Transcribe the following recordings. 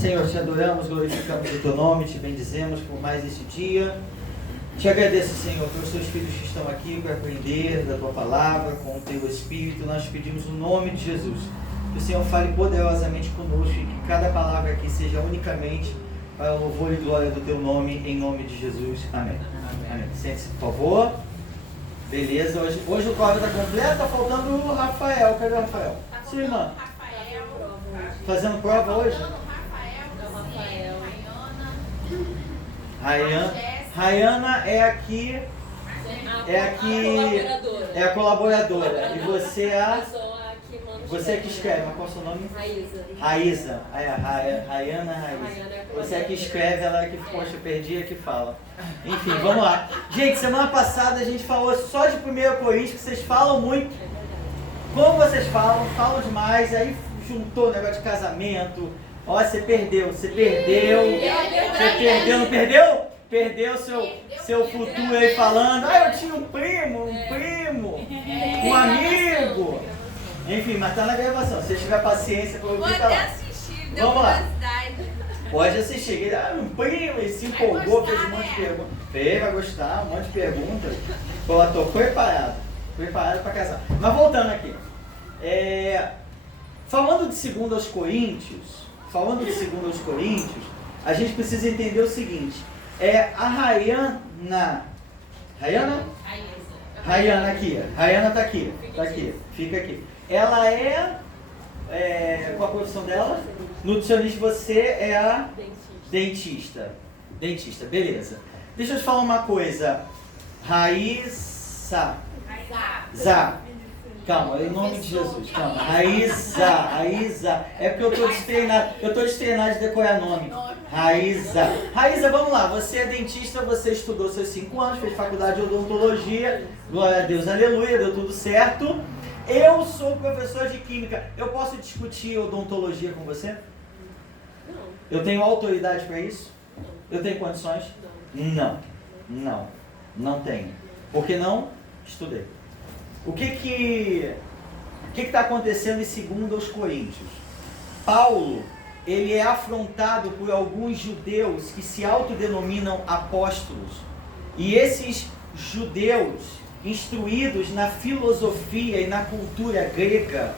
Senhor, te adoramos, glorificamos o teu nome, te bendizemos por mais este dia. Te agradeço, Senhor, pelos teus filhos que estão aqui para aprender da tua palavra, com o teu Espírito. Nós pedimos no nome de Jesus que o Senhor fale poderosamente conosco e que cada palavra aqui seja unicamente para o louvor e glória do teu nome, em nome de Jesus. Amém. Amém. Sente-se, por favor. Beleza, hoje o quadro está completo, está faltando o Rafael. Cadê o Rafael? Sua irmã. Fazendo prova hoje? Rayana é aqui. É a colaboradora. E você é a. Você é que escreve, mas qual é o seu nome? Raíza. Rayana. Você é que escreve, ela é que, poxa, perdi, é que fala. Enfim, vamos lá. Gente, semana passada a gente falou só de 1 Coríntios, que vocês falam muito. Como vocês falam demais, aí juntou o negócio de casamento. Ó, você perdeu, não perdeu? Perdeu seu futuro aí falando, eu tinha um primo, um amigo. Enfim, mas tá na gravação, se você tiver paciência para ouvir, tá lá. Assistir, vamos lá. Pode assistir. Um primo, ele se empolgou, fez um monte de perguntas. Vai gostar, um monte de perguntas. Pô, tô preparado para casar. Mas voltando aqui. Falando de 2 Coríntios, a gente precisa entender o seguinte. A Rayana aqui. Rayana tá aqui. Fica aqui. Ela qual a profissão dela? Nutricionista. Você é a dentista. Beleza. Deixa eu te falar uma coisa. Raíza. Calma, em nome de Jesus, calma. Raíza. É porque eu tô destreinado de decorar nome. Raíza, vamos lá. Você é dentista, você estudou seus 5 anos, fez faculdade de odontologia. Glória a Deus, aleluia, deu tudo certo. Eu sou professor de química. Eu posso discutir odontologia com você? Não. Eu tenho autoridade para isso? Eu tenho condições? Não tenho. Porque não estudei. O que está acontecendo em 2 Coríntios? Paulo, ele é afrontado por alguns judeus que se autodenominam apóstolos. E esses judeus, instruídos na filosofia e na cultura grega,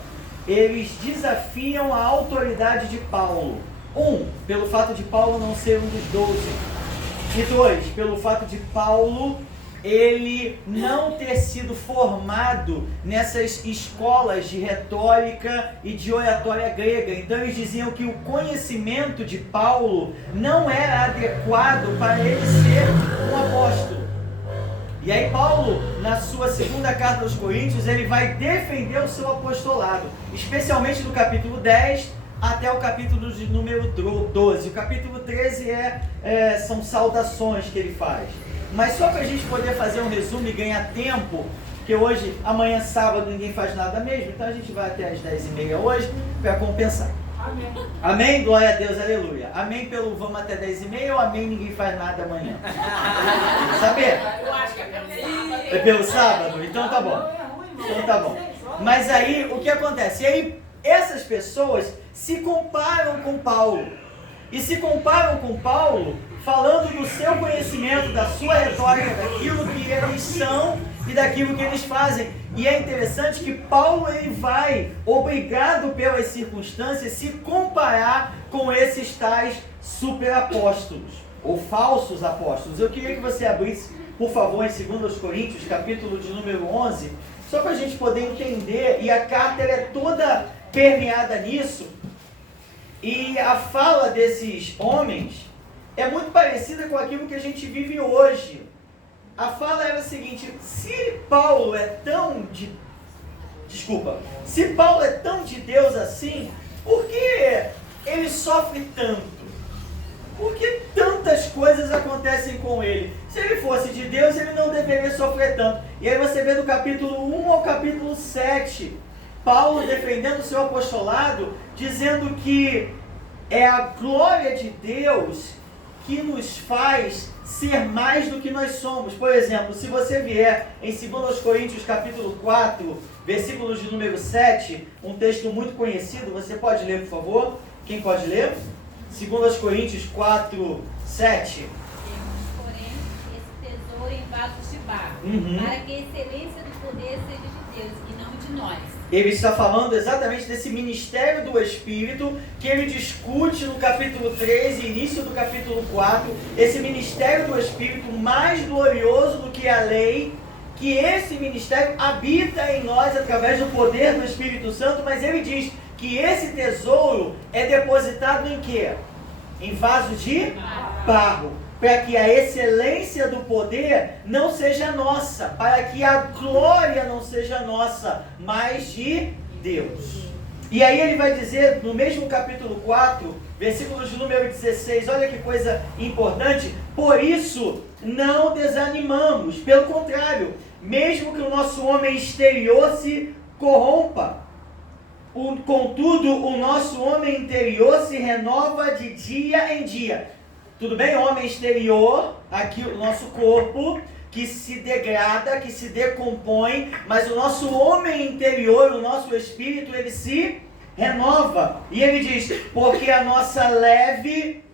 eles desafiam a autoridade de Paulo. 1, pelo fato de Paulo não ser um dos 12. E 2, pelo fato de Paulo ele não ter sido formado nessas escolas de retórica e de oratória grega. Então eles diziam que o conhecimento de Paulo não era adequado para ele ser um apóstolo. E aí Paulo, na sua 2ª carta aos Coríntios, ele vai defender o seu apostolado, especialmente do capítulo 10 até o capítulo de número 12. O capítulo 13 são saudações que ele faz. Mas só para a gente poder fazer um resumo e ganhar tempo, porque amanhã sábado ninguém faz nada mesmo, então a gente vai até as 10h30 hoje para compensar. Amém? Glória a Deus, aleluia. Amém pelo vamos até 10h30 ou amém ninguém faz nada amanhã? Saber? Eu acho que é pelo sábado. É pelo sábado? Então tá bom. Mas aí o que acontece? E aí essas pessoas se comparam com Paulo. E se comparam com Paulo falando do seu conhecimento, da sua retórica, daquilo que eles são e daquilo que eles fazem. E é interessante que Paulo ele vai, obrigado pelas circunstâncias, se comparar com esses tais superapóstolos, ou falsos apóstolos. Eu queria que você abrisse, por favor, em 2 Coríntios, capítulo de número 11, só para a gente poder entender, e a carta ela é toda permeada nisso, e a fala desses homens é muito parecida com aquilo que a gente vive hoje. A fala era a seguinte: se Paulo é tão de Deus assim, por que ele sofre tanto? Por que tantas coisas acontecem com ele? Se ele fosse de Deus, ele não deveria sofrer tanto. E aí você vê do capítulo 1 ao capítulo 7, Paulo defendendo o seu apostolado, dizendo que é a glória de Deus que nos faz ser mais do que nós somos. Por exemplo, se você vier em 2 Coríntios capítulo 4, versículos de número 7, um texto muito conhecido, você pode ler, por favor? Quem pode ler? 2 Coríntios 4, 7. Temos, porém, esse tesouro em vasos de barro, para que a excelência do poder seja de Deus e não de nós. Ele está falando exatamente desse ministério do Espírito que ele discute no capítulo 3 e início do capítulo 4, esse ministério do Espírito mais glorioso do que a lei, que esse ministério habita em nós através do poder do Espírito Santo, mas ele diz que esse tesouro é depositado em quê? Em vaso de barro, para que a excelência do poder não seja nossa, para que a glória não seja nossa, mas de Deus. E aí ele vai dizer, no mesmo capítulo 4, versículos de número 16, olha que coisa importante: por isso não desanimamos, pelo contrário, mesmo que o nosso homem exterior se corrompa, contudo o nosso homem interior se renova de dia em dia. Tudo bem, homem exterior, aqui o nosso corpo, que se degrada, que se decompõe, mas o nosso homem interior, o nosso espírito, ele se renova. E ele diz, porque a nossa leve,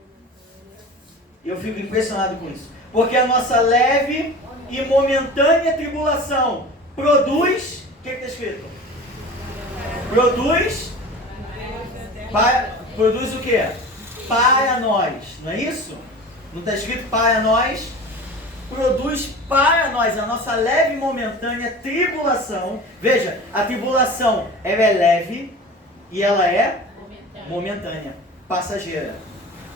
eu fico impressionado com isso, porque a nossa leve e momentânea tribulação produz, o que está escrito? Produz o quê? Para nós, não é isso? Não está escrito para nós? Produz para nós a nossa leve e momentânea tribulação. Veja, a tribulação ela é leve e ela é momentânea, passageira.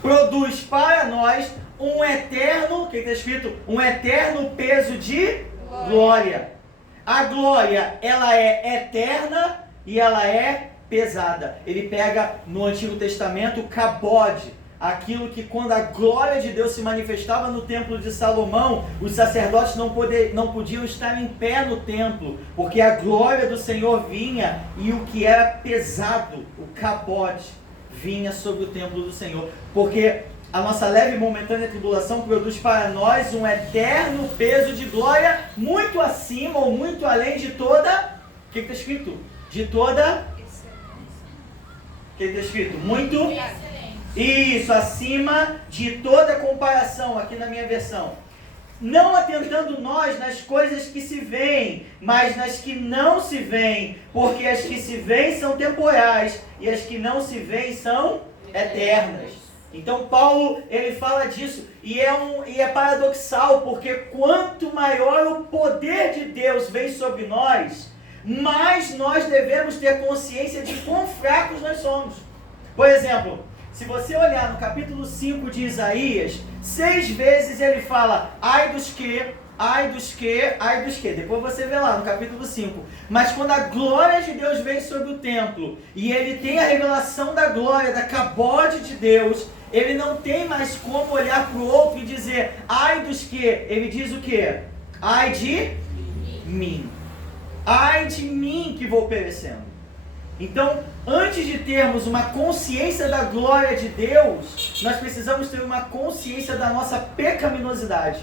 Produz para nós um eterno, o que está escrito? Um eterno peso de glória. A glória, ela é eterna e ela é pesada. Ele pega no Antigo Testamento cabode, aquilo que quando a glória de Deus se manifestava no templo de Salomão, os sacerdotes não podiam estar em pé no templo, porque a glória do Senhor vinha e o que era pesado, o cabode, vinha sobre o templo do Senhor, porque a nossa leve e momentânea tribulação produz para nós um eterno peso de glória muito acima ou muito além de toda, o que está escrito? De toda, o que está escrito? Muito, isso, acima de toda comparação, aqui na minha versão. Não atentando nós nas coisas que se veem, mas nas que não se veem, porque as que se veem são temporais, e as que não se veem são eternas. Então Paulo, ele fala disso, e é paradoxal, porque quanto maior o poder de Deus vem sobre nós, mais nós devemos ter consciência de quão fracos nós somos. Por exemplo, se você olhar no capítulo 5 de Isaías, 6 vezes ele fala, ai dos que, ai dos que, ai dos que. Depois você vê lá no capítulo 5. Mas quando a glória de Deus vem sobre o templo, e ele tem a revelação da glória, da cabode de Deus, ele não tem mais como olhar para o outro e dizer, ai dos que. Ele diz o quê? Ai de mim. Ai de mim que vou perecendo. Então, antes de termos uma consciência da glória de Deus, nós precisamos ter uma consciência da nossa pecaminosidade.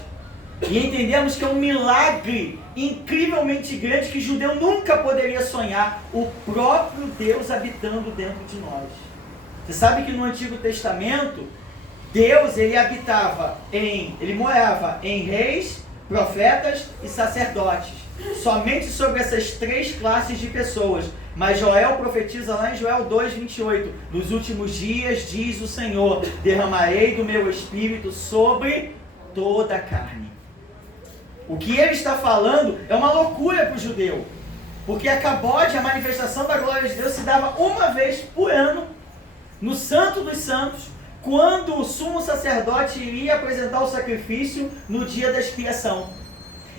E entendemos que é um milagre incrivelmente grande que judeu nunca poderia sonhar, o próprio Deus habitando dentro de nós. Você sabe que no Antigo Testamento, Deus ele morava em reis, profetas e sacerdotes. Somente sobre essas 3 classes de pessoas. Mas Joel profetiza lá em Joel 2:28, nos últimos dias, diz o Senhor, derramarei do meu espírito sobre toda a carne. O que ele está falando é uma loucura para o judeu, porque a cabode, a manifestação da glória de Deus, se dava uma vez por ano, no Santo dos Santos, quando o sumo sacerdote iria apresentar o sacrifício no dia da expiação.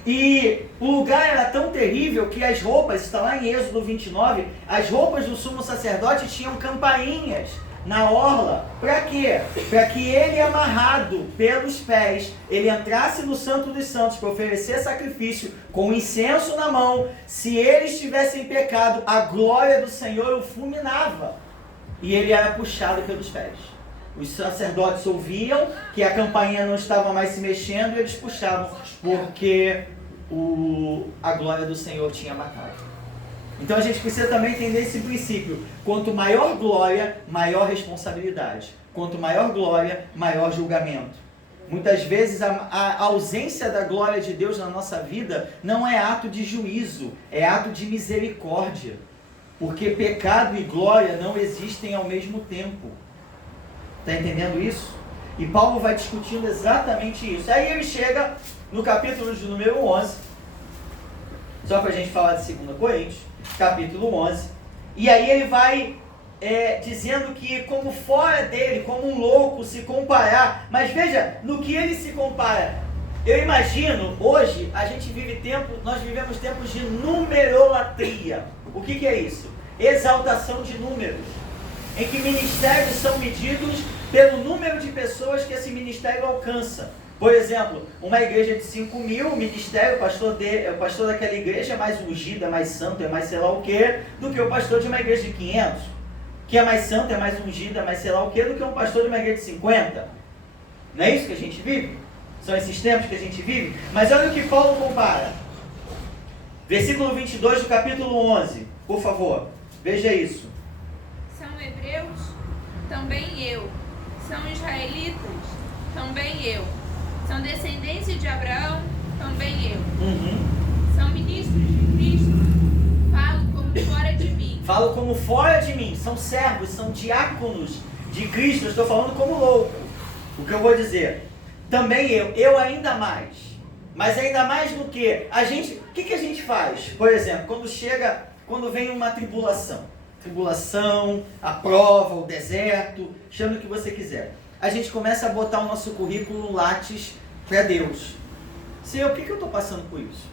E o lugar era tão terrível que as roupas, está lá em Êxodo 29, as roupas do sumo sacerdote tinham campainhas na orla. Para quê? Para que ele, amarrado pelos pés, ele entrasse no Santo dos Santos para oferecer sacrifício com incenso na mão. Se ele estivesse em pecado, a glória do Senhor o fulminava e ele era puxado pelos pés. Os sacerdotes ouviam que a campainha não estava mais se mexendo e eles puxavam, porque a glória do Senhor tinha matado. Então a gente precisa também entender esse princípio. Quanto maior glória, maior responsabilidade. quanto maior glória, maior julgamento. Muitas vezes a ausência da glória de Deus na nossa vida não é ato de juízo, é ato de misericórdia. Porque pecado e glória não existem ao mesmo tempo. Está entendendo isso? E Paulo vai discutindo exatamente isso. Aí ele chega no capítulo de número 11, só para a gente falar de 2 Coríntios, capítulo 11, e aí ele vai dizendo que como fora dele, como um louco se comparar, mas veja, no que ele se compara. Eu imagino, hoje, nós vivemos tempos de numerolatria. O que é isso? Exaltação de números, em que ministérios são medidos pelo número de pessoas que esse ministério alcança. Por exemplo, uma igreja de 5.000, o ministério, o pastor daquela igreja é mais ungido, é mais santo, é mais sei lá o que, do que o pastor de uma igreja de 500, que é mais santo, é mais ungido, é mais sei lá o que, do que um pastor de uma igreja de 50. Não é isso que a gente vive? São esses tempos que a gente vive? Mas olha o que Paulo compara. Versículo 22 do capítulo 11, por favor, veja isso. São hebreus? Também eu. São israelitas? Também eu. São descendentes de Abraão? Também eu. São ministros de Cristo? Falo como fora de mim. Falo como fora de mim. São servos, são diáconos de Cristo. Eu estou falando como louco. O que eu vou dizer? Também eu ainda mais. Mas ainda mais do que? O que a gente faz? Por exemplo, quando vem uma tribulação, a prova, o deserto, chame o que você quiser. A gente começa a botar o nosso currículo Lattes para Deus. Senhor, por que eu estou passando por isso?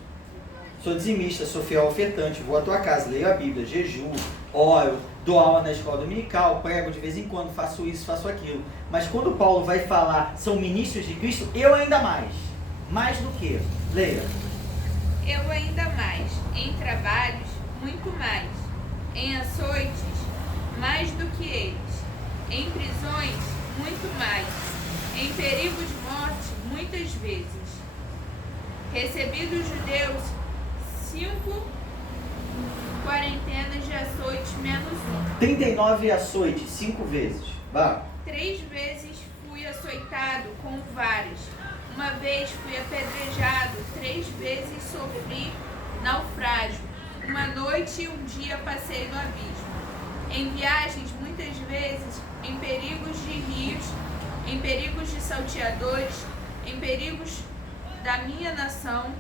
Sou dizimista, sou fiel ofertante, vou à tua casa, leio a Bíblia, jejuo, oro, dou aula na escola dominical, prego de vez em quando, faço isso, faço aquilo. Mas quando Paulo vai falar, são ministros de Cristo, eu ainda mais. Mais do que? Leia. Eu ainda mais. Em trabalhos, muito mais. Em açoites, mais do que eles. Em prisões, muito mais. Em perigo de morte, muitas vezes. Recebi dos judeus 5 quarentenas de açoites menos 1. 39 açoites, 5 vezes. Vá. 3 vezes fui açoitado com varas. Uma vez fui apedrejado, 3 vezes sofri naufrágio. Uma noite e um dia passei no abismo. Em viagens, muitas vezes, em perigos de rios, em perigos de salteadores, em perigos da minha nação,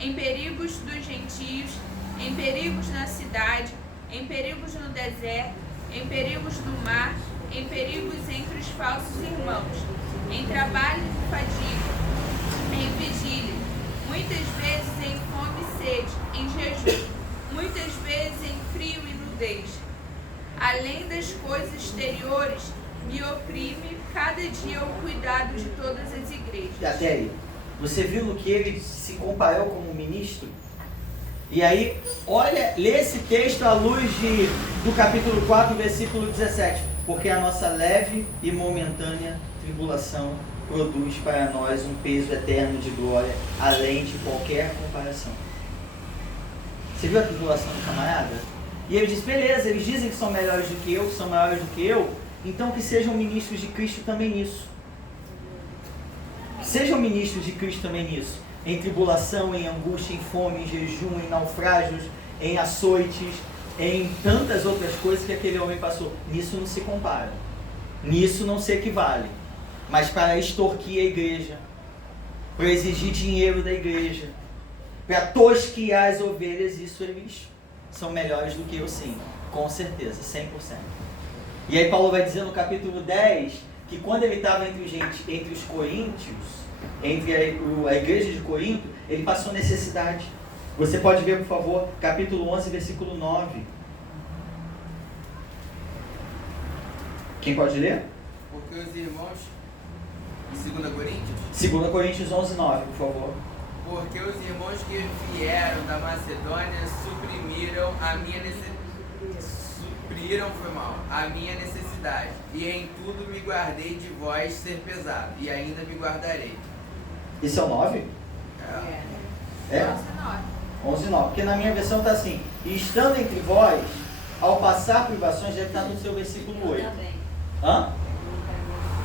em perigos dos gentios, em perigos na cidade, em perigos no deserto, em perigos do mar, em perigos entre os falsos irmãos, em trabalho e fadiga, em vigília, muitas vezes em fome e sede, em jejum, muitas vezes em frio e nudez. Além das coisas exteriores, me oprime cada dia o cuidado de todas as igrejas. E até aí, você viu no que ele se comparou como ministro? E aí, lê esse texto à luz do capítulo 4, versículo 17. Porque a nossa leve e momentânea tribulação produz para nós um peso eterno de glória, além de qualquer comparação. Você viu a tribulação do camarada? E ele diz, beleza, eles dizem que são melhores do que eu, que são maiores do que eu, então que sejam ministros de Cristo também nisso. Sejam ministros de Cristo também nisso. Em tribulação, em angústia, em fome, em jejum, em naufrágios, em açoites, em tantas outras coisas que aquele homem passou. Nisso não se compara. Nisso não se equivale. Mas para extorquir a igreja, para exigir dinheiro da igreja, para tosquiar as ovelhas, isso eles são melhores do que eu, sim. Com certeza, 100%. E aí Paulo vai dizer no capítulo 10 que quando ele estava entre os coríntios, entre a igreja de Corinto, ele passou necessidade. Você pode ver, por favor, capítulo 11, versículo 9. Quem pode ler? Porque os irmãos, 2 Coríntios? 2 Coríntios 11, 9, por favor. Porque os irmãos que vieram da Macedônia supriram a minha necessidade, e em tudo me guardei de vós ser pesado, e ainda me guardarei. Isso é o 9? É? 11, 9. Porque na minha versão está assim, e estando entre vós, ao passar privações, deve estar no seu versículo 8. Hã?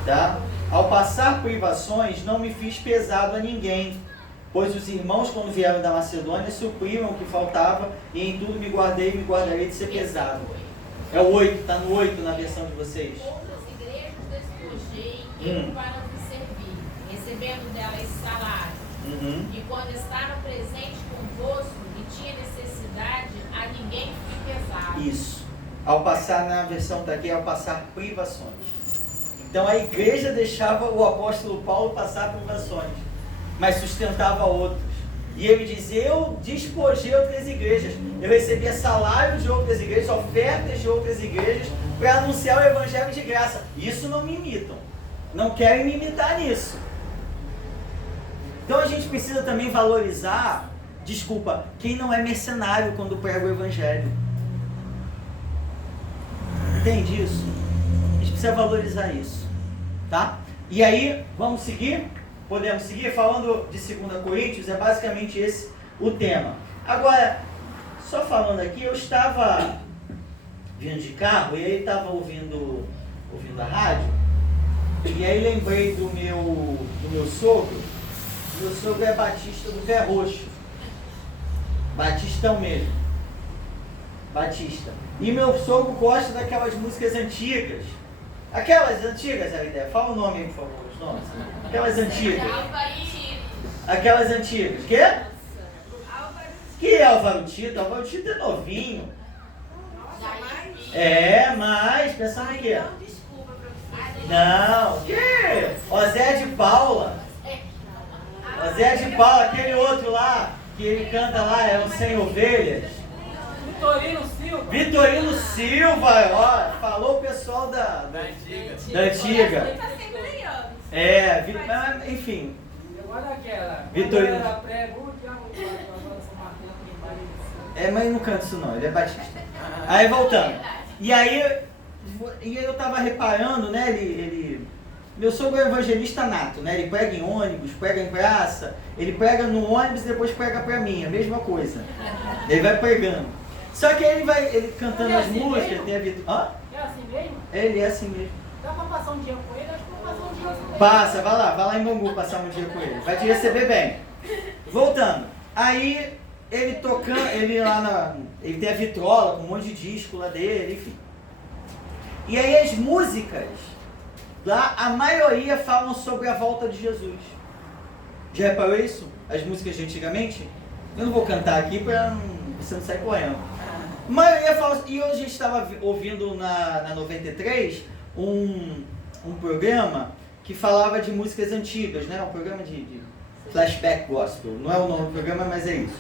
Tá? Ao passar privações, não me fiz pesado a ninguém, pois os irmãos, quando vieram da Macedônia, supriram o que faltava, e em tudo me guardei e me guardarei de ser pesado. É o 8, está no 8 na versão de vocês. Outras igrejas despojei eu para vos servir, recebendo delas salário. E quando estava presente convosco e tinha necessidade, a ninguém fui pesado. Isso. Ao passar, na versão está aqui, ao passar privações. Então a igreja deixava o apóstolo Paulo passar privações, mas sustentava outros. E ele diz, eu despojei outras igrejas, eu recebia salário de outras igrejas, ofertas de outras igrejas, para anunciar o evangelho de graça. Isso não me imitam, não querem me imitar nisso. Então a gente precisa também valorizar, quem não é mercenário quando prega o evangelho. Entende isso? A gente precisa valorizar isso, tá? E aí, vamos seguir? Podemos seguir? Falando de 2 Coríntios, é basicamente esse o tema. Agora, só falando aqui, eu estava vindo de carro e aí estava ouvindo a rádio, e aí lembrei do meu sogro. Meu sogro é batista do pé roxo. Batistão mesmo. Batista. E meu sogro gosta daquelas músicas antigas. Aquelas antigas, Aridé. Fala o nome aí, por favor, os nomes. Aquelas antigas. Aquelas antigas. Quê? Que é Álvaro Tito? Álvaro Tito é novinho. É, mas, pensando em quê? Não, que? Zé de Paula. Zé de Paula, aquele outro lá, que ele canta lá, é o Sem Ovelhas. Vitorino Silva, ó, falou o pessoal da antiga. Enfim. Vitorino. Mas não canta isso não, ele é batista. Aí voltando. E aí eu tava reparando, né, meu sogro é evangelista nato, né? Ele prega em ônibus, prega em praça, ele prega no ônibus e depois prega pra mim, a mesma coisa. Ele vai pregando. Só que ele cantando as músicas, tem a vida. Hã? É assim mesmo? Ele é assim mesmo. Dá pra passar um dia com ele? Acho que vou passar um dia com ele. Passa, vai lá em Bangu passar um dia com ele. Vai te receber bem. Voltando. Aí ele tocando, ele tem a vitrola com um monte de disco lá dele, enfim. E aí as músicas lá, a maioria falam sobre a volta de Jesus. Já reparou isso? As músicas de antigamente? Eu não vou cantar aqui para você não sair correndo. A maioria fala, e hoje a gente estava ouvindo na 93 um programa que falava de músicas antigas, né? Um programa de flashback gospel. Não é o nome do programa, mas é isso.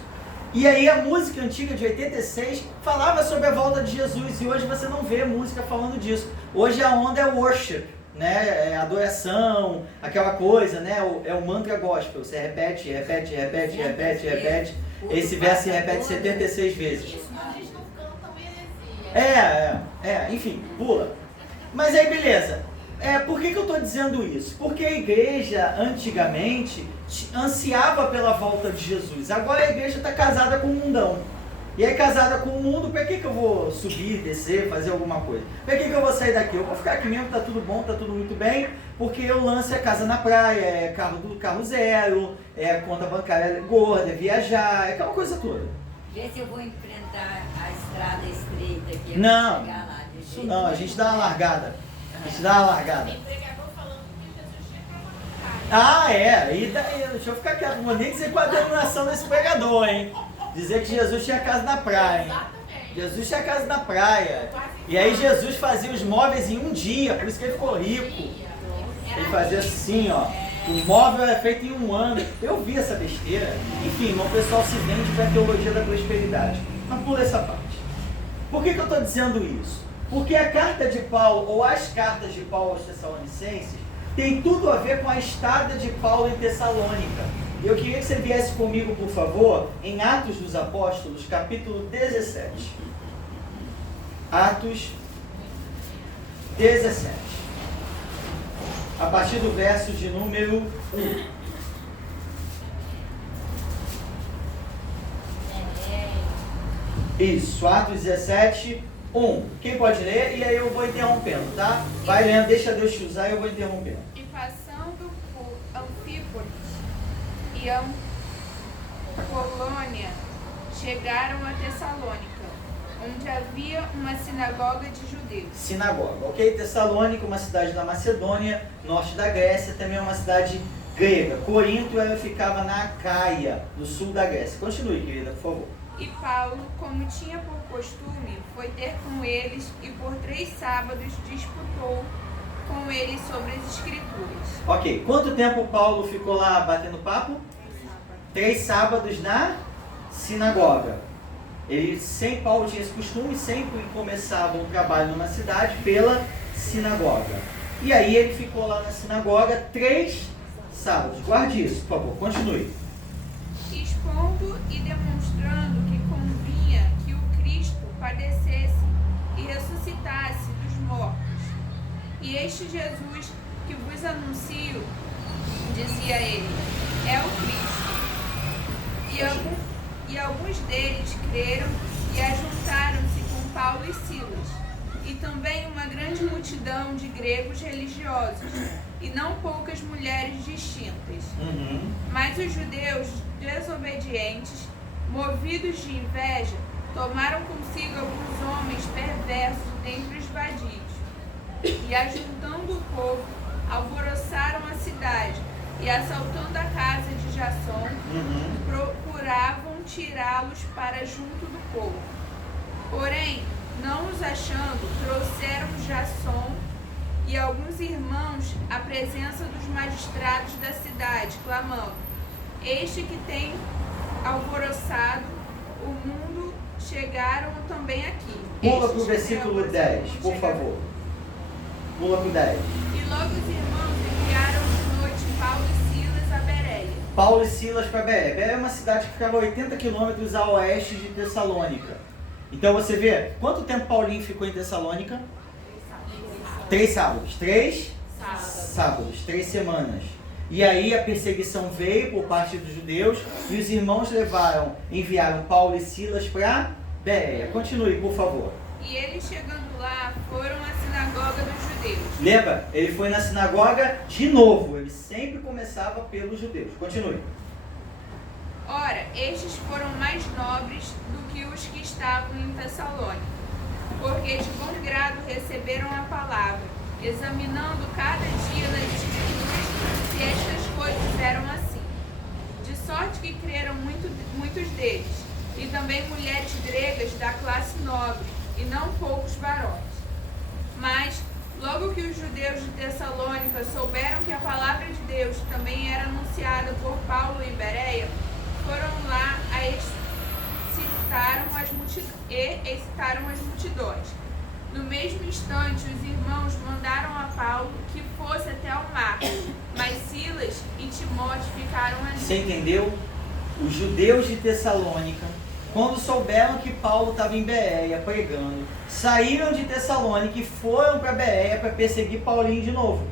E aí a música antiga de 86 falava sobre a volta de Jesus, e hoje você não vê música falando disso. Hoje a onda é worship, né? É adoração, aquela coisa, né? É o mantra gospel. Você repete. Esse verso se repete 76 vezes. Enfim, pula. Mas aí beleza. Por que eu estou dizendo isso? Porque a igreja antigamente ansiava pela volta de Jesus. Agora a igreja está casada com o mundão. E aí casada com o mundo, para que eu vou subir, descer, fazer alguma coisa? Para que eu vou sair daqui? Eu vou ficar aqui mesmo, tá tudo bom, tá tudo muito bem, porque eu lanço a casa na praia, é carro zero, é conta bancária gorda, é viajar, é aquela coisa toda. Vê se eu vou enfrentar a estrada estreita aqui. Não, chegar lá, isso não, a gente dá uma largada. Tem pregador falando que Jesus tinha acabado. E daí, deixa eu ficar quieto, não vou nem dizer qual é a denominação desse pregador, hein? Dizer que Jesus tinha casa na praia, hein? Jesus tinha casa na praia. E aí Jesus fazia os móveis em um dia, por isso que ele ficou rico. Ele fazia assim, ó. O móvel é feito em um ano. Eu vi essa besteira. Enfim, o pessoal se vende para a teologia da prosperidade. Mas pula essa parte. Por que eu estou dizendo isso? Porque a carta de Paulo, ou as cartas de Paulo aos Tessalonicenses, tem tudo a ver com a estada de Paulo em Tessalônica. Eu queria que você viesse comigo, por favor, em Atos dos Apóstolos, capítulo 17. Atos 17. A partir do verso de número 1. Isso, Atos 17, Quem pode ler? E aí eu vou interrompendo, tá? Vai lendo, deixa Deus te usar e eu vou interrompendo. E passando por Anfípolis e Apolônia, chegaram a Tessalônica, onde havia uma sinagoga de judeus. Sinagoga, ok? Tessalônica, uma cidade da Macedônia, norte da Grécia, também é uma cidade grega. Corinto, ela ficava na Acaia, no sul da Grécia. Continue, querida, por favor. E Paulo, como tinha por costume, foi ter com eles e por 3 sábados disputou com eles sobre as escrituras. Ok, quanto tempo Paulo ficou lá batendo papo? 3 sábados na sinagoga. Paulo tinha esse costume, sempre começava um trabalho numa cidade pela sinagoga. E aí ele ficou lá na sinagoga 3 sábados. Guarde isso, por favor, continue. Expondo e demonstrando que convinha que o Cristo padecesse e ressuscitasse dos mortos. E este Jesus que vos anuncio, dizia ele, é o Cristo. E alguns deles creram e ajuntaram-se com Paulo e Silas, e também uma grande multidão de gregos religiosos, e não poucas mulheres distintas. Mas os judeus desobedientes, movidos de inveja, tomaram consigo alguns homens perversos dentre os vadios, e ajuntando o povo, alvoroçaram a cidade, e assaltando a casa de Jasson, procuravam tirá-los para junto do povo. Porém, não os achando, trouxeram Jasson e alguns irmãos à presença dos magistrados da cidade, clamando: este que tem alvoroçado o mundo, chegaram também aqui. Pula para o versículo 10, por favor. Pula para o 10. E logo os irmãos enviaram de noite Paulo e Silas a Bereia. Paulo e Silas para Bereia. Bereia é uma cidade que ficava a 80 quilômetros a oeste de Tessalônica. Então você vê, quanto tempo Paulinho ficou em Tessalônica? 3 sábados. 3 sábados, 3 semanas. E aí a perseguição veio por parte dos judeus e os irmãos enviaram Paulo e Silas para Bereia. Continue, por favor. E eles chegando lá, foram à sinagoga dos judeus. Lembra? Ele foi na sinagoga de novo. Ele sempre começava pelos judeus. Continue. Ora, estes foram mais nobres do que os que estavam em Tessalônica, porque de bom grado receberam a palavra, examinando cada dia nas escrituras se estas coisas eram assim. De sorte que creram muitos deles, e também mulheres gregas da classe nobre, e não poucos varões. Mas, logo que os judeus de Tessalônica souberam que a palavra de Deus também era anunciada por Paulo em Bereia, foram lá excitaram as multidões. No mesmo instante, os irmãos mandaram a Paulo que fosse até o mar, mas Silas e Timóteo ficaram ali. Você entendeu? Os judeus de Tessalônica, quando souberam que Paulo estava em Bereia pregando, saíram de Tessalônica e foram para Bereia para perseguir Paulinho de novo.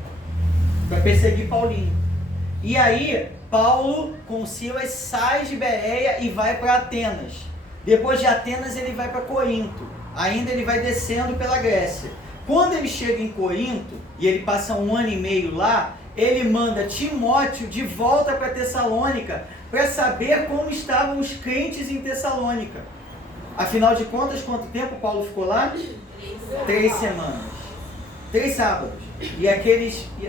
E aí, Paulo com Silas sai de Bereia e vai para Atenas. Depois de Atenas ele vai para Corinto. Ainda ele vai descendo pela Grécia. Quando ele chega em Corinto, e ele passa 1 ano e meio lá, ele manda Timóteo de volta para Tessalônica para saber como estavam os crentes em Tessalônica. Afinal de contas, quanto tempo Paulo ficou lá? 3 semanas. 3 sábados.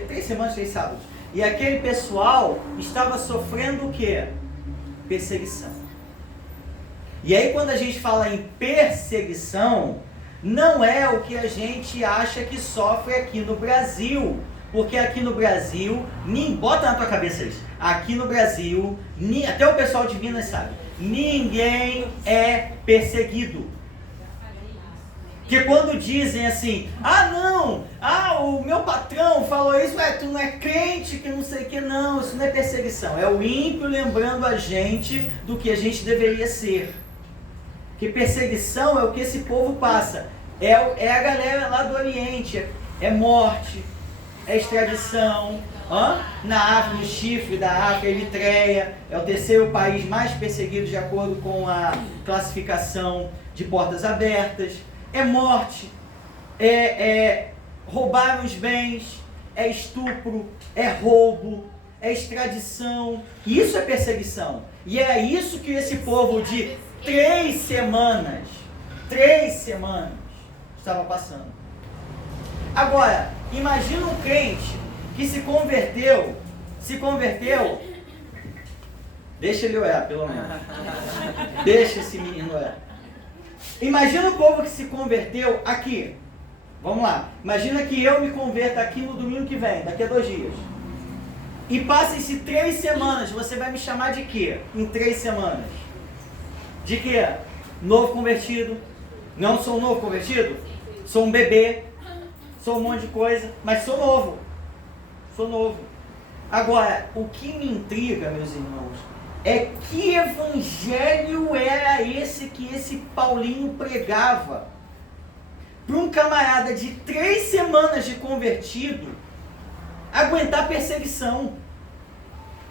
3 semanas, 3 sábados. E aquele pessoal estava sofrendo o quê? Perseguição. E aí quando a gente fala em perseguição, não é o que a gente acha que sofre aqui no Brasil. Porque aqui no Brasil, bota na tua cabeça isso, aqui no Brasil, até o pessoal de Minas sabe, ninguém é perseguido. Porque quando dizem assim, o meu patrão falou isso, tu não é crente, que não sei o que, não, isso não é perseguição. É o ímpio lembrando a gente do que a gente deveria ser. Que perseguição é o que esse povo passa. É a galera lá do Oriente, é morte, é extradição. Na África, no chifre da África, Eritreia, é o 3º país mais perseguido de acordo com a classificação de portas abertas. é morte, é roubar os bens, é estupro, é roubo, é extradição. Isso é perseguição. E é isso que esse povo de 3 semanas estava passando. Agora, imagina um crente que se converteu, deixa ele orar, pelo menos. Deixa esse menino orar. Imagina o povo que se converteu aqui. Vamos lá. Imagina que eu me converta aqui no domingo que vem, daqui a 2 dias. E passem-se 3 semanas. Você vai me chamar de quê? Em 3 semanas. De quê? Novo convertido. Não sou um novo convertido? Sou um bebê. Sou um monte de coisa. Mas sou novo. Sou novo. Agora, o que me intriga, meus irmãos, é que evangelho era esse que esse Paulinho pregava para um camarada de 3 semanas de convertido aguentar perseguição.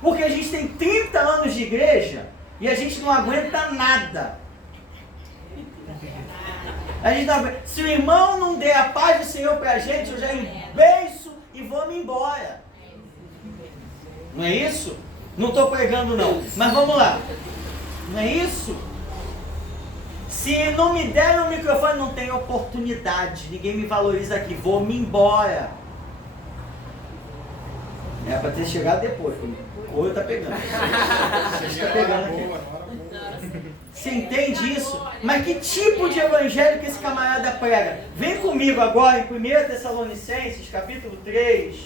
Porque a gente tem 30 anos de igreja e a gente não aguenta nada. A gente não aguenta. Se o irmão não der a paz do Senhor para a gente, eu já embenço e vou-me embora. Não é isso? Não estou pregando não, mas vamos lá. Não é isso? Se não me der o microfone, não tem oportunidade. Ninguém me valoriza aqui, vou-me embora. É para ter chegado depois. O couro está pegando. Está pegando aqui. Você entende isso? Mas que tipo de evangelho que esse camarada prega? Vem comigo agora em 1 Tessalonicenses, capítulo 3,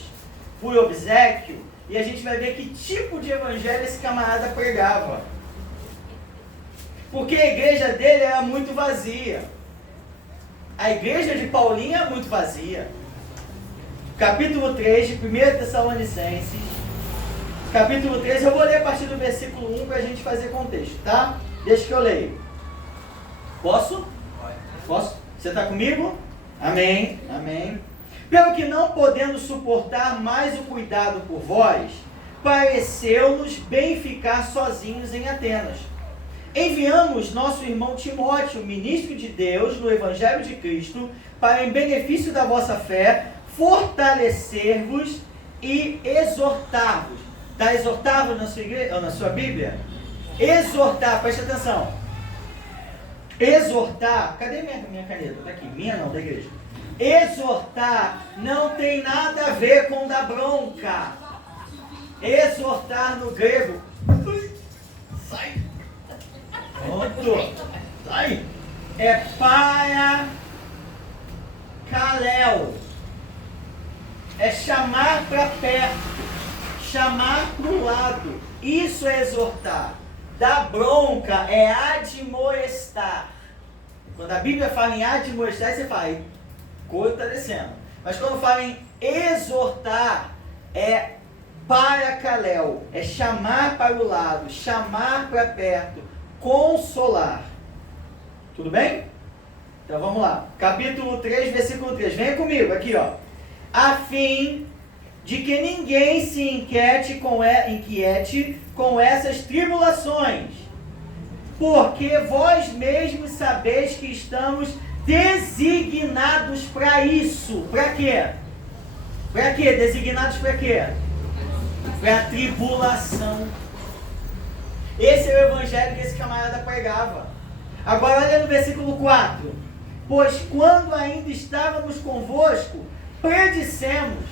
por obséquio. E a gente vai ver que tipo de evangelho esse camarada pregava. Porque a igreja dele era muito vazia. A igreja de Paulinho é muito vazia. Capítulo 3 de 1 Tessalonicenses. Capítulo 3, eu vou ler a partir do versículo 1 para a gente fazer contexto, tá? Deixa que eu leio. Posso? Posso? Você está comigo? Amém. Amém. Pelo que não podendo suportar mais o cuidado por vós, pareceu-nos bem ficar sozinhos em Atenas. Enviamos nosso irmão Timóteo, ministro de Deus no Evangelho de Cristo, para, em benefício da vossa fé, fortalecer-vos e exortar-vos. Está exortar-vos na sua igreja, ou na sua Bíblia? Exortar, preste atenção. Exortar, cadê minha caneta? Está aqui, minha não, da igreja. Exortar não tem nada a ver com dar bronca. Exortar no grego, sai, pronto, sai, é para caléu, é chamar para perto, chamar para o lado. Isso é exortar. Dar bronca é admoestar. Quando a Bíblia fala em admoestar, você fala, coisa está descendo. Mas quando fala em exortar, é paracaléu, é chamar para o lado, chamar para perto, consolar. Tudo bem? Então vamos lá. Capítulo 3, versículo 3. Venha comigo, aqui ó. A fim de que ninguém se inquiete com essas tribulações, porque vós mesmos sabeis que estamos designados para isso. Para quê? Para quê? Designados para quê? Para tribulação. Esse é o evangelho que esse camarada pregava. Agora olha no versículo 4. Pois quando ainda estávamos convosco, predissemos.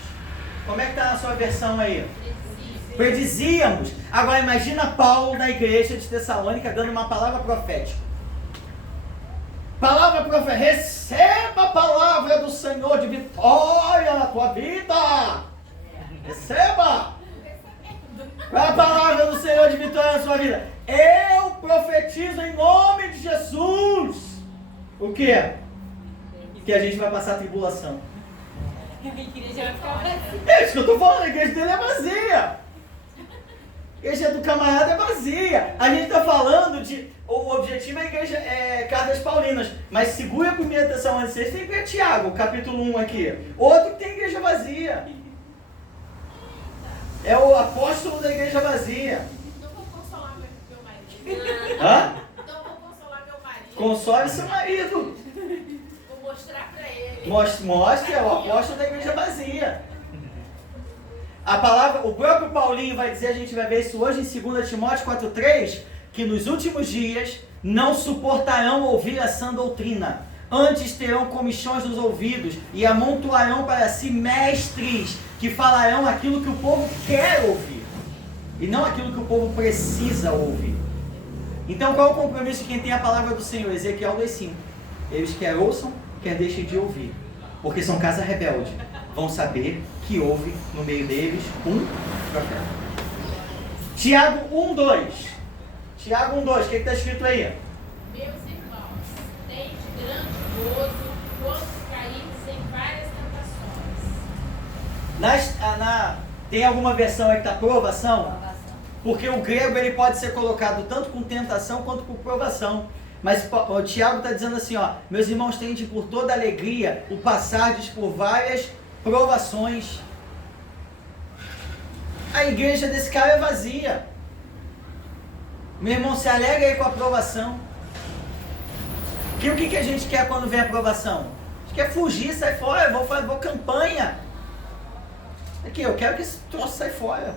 Como é que está na sua versão aí? Predizíamos. Agora imagina Paulo na igreja de Tessalônica dando uma palavra profética. Palavra profética. Receba a palavra do Senhor de vitória na tua vida. Receba. Qual é a palavra do Senhor de vitória na sua vida? Eu profetizo em nome de Jesus. O quê? Que a gente vai passar tribulação. É isso que eu estou falando, a igreja dele é vazia. A igreja do camarada é vazia. A gente está falando de... O objetivo é a igreja, Cartas Paulinas. Mas segura a 1 Tessalonicenses, tem para Tiago, capítulo 1 aqui. Outro que tem igreja vazia. É o apóstolo da igreja vazia. Então vou consolar meu marido. Hã? Então vou consolar meu marido. Console seu marido. O Mostra o apóstolo da igreja vazia. A palavra, o próprio Paulinho vai dizer, a gente vai ver isso hoje em 2 Timóteo 4,3, que nos últimos dias não suportarão ouvir a sã doutrina, antes terão comichões nos ouvidos e amontoarão para si mestres que falarão aquilo que o povo quer ouvir e não aquilo que o povo precisa ouvir. Então qual é o compromisso de quem tem a palavra do Senhor? Ezequiel 2,5. Eles quer ouçam, quer deixem de ouvir, porque são casa rebelde, vão saber que houve no meio deles um profeta. Tiago 1,2. Tiago 1,2, o que está escrito aí? Meus irmãos, tende grande gozo quando caímos em várias tentações. Tem alguma versão aí que está provação? Provação. Porque o grego ele pode ser colocado tanto com tentação quanto com provação. Mas o Tiago está dizendo assim, ó, meus irmãos, tende por toda alegria o passardes por várias provações. A igreja desse cara é vazia. Meu irmão, se alegra aí com a aprovação. Que o que a gente quer quando vem a aprovação? A gente quer fugir, sai fora, vou campanha. Aqui, eu quero que esse troço saia fora.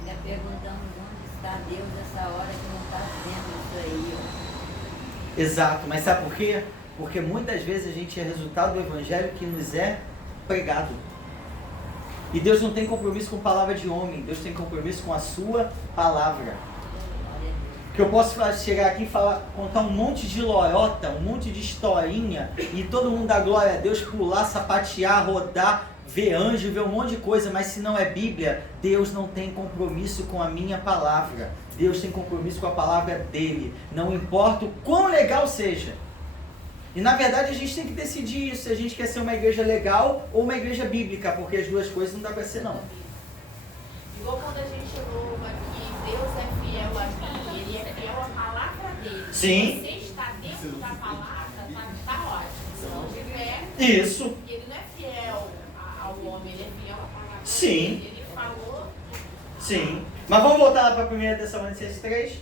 Ainda perguntando onde está Deus nessa hora que não está vendo isso aí, ó. Exato, mas sabe por quê? Porque muitas vezes a gente é resultado do evangelho que nos é pregado. E Deus não tem compromisso com palavra de homem, Deus tem compromisso com a sua palavra. Que eu posso chegar aqui e contar um monte de lorota, um monte de historinha, e todo mundo dá glória a Deus, pular, sapatear, rodar, ver anjo, ver um monte de coisa, mas se não é Bíblia, Deus não tem compromisso com a minha palavra. Deus tem compromisso com a palavra dele, não importa o quão legal seja. E na verdade a gente tem que decidir isso, se a gente quer ser uma igreja legal ou uma igreja bíblica, porque as duas coisas não dá para ser não. Igual quando a gente louva que Deus é fiel a mim, Ele é fiel à palavra dele. Sim. Se você está dentro da palavra, tá ótimo. Se não tiver, Isso. Ele não é fiel ao homem, Ele é fiel à palavra Sim. dele. Ele falou. Sim. Mas vamos voltar lá para 1 Tessalonicenses 3.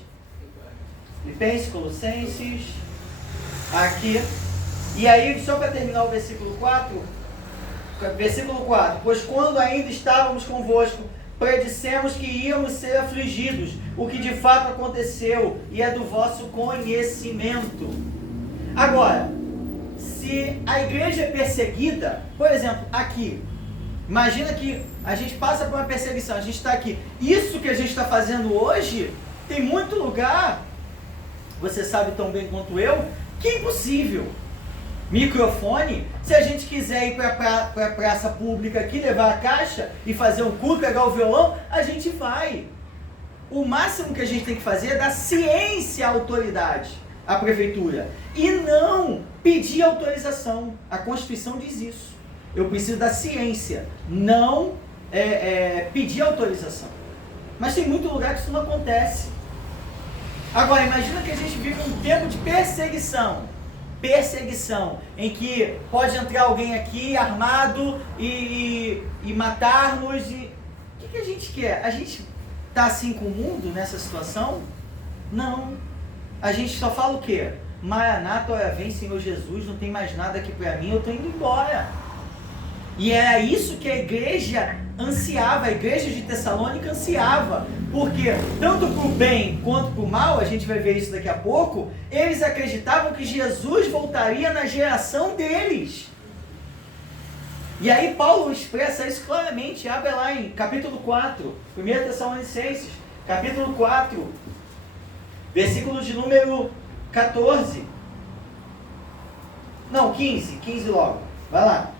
Filipenses, Colossenses. Aqui. E aí, só para terminar o versículo 4. Versículo 4. Pois quando ainda estávamos convosco, predissemos que íamos ser afligidos, o que de fato aconteceu, e é do vosso conhecimento. Agora, se a igreja é perseguida, por exemplo, aqui, imagina que a gente passa por uma perseguição, a gente está aqui. Isso que a gente está fazendo hoje, tem muito lugar, você sabe tão bem quanto eu, que é impossível. Microfone, se a gente quiser ir para a praça pública aqui, levar a caixa e fazer um culto, pegar o violão, a gente vai. O máximo que a gente tem que fazer é dar ciência à autoridade, à prefeitura, e não pedir autorização. A Constituição diz isso. Eu preciso da ciência, não pedir autorização. Mas tem muito lugar que isso não acontece. Agora, imagina que a gente vive um tempo de perseguição, em que pode entrar alguém aqui armado e matar-nos. O que a gente quer? A gente está assim com o mundo nessa situação? Não. A gente só fala o quê? Maranata, ora vem, Senhor Jesus, não tem mais nada aqui para mim, eu estou indo embora. E era isso que a igreja ansiava, a igreja de Tessalônica ansiava, porque tanto para o bem quanto para o mal, a gente vai ver isso daqui a pouco, eles acreditavam que Jesus voltaria na geração deles. E aí Paulo expressa isso claramente, abre lá em capítulo 4, 1 Tessalonicenses, capítulo 4, versículo de número 14, não, 15 logo, vai lá.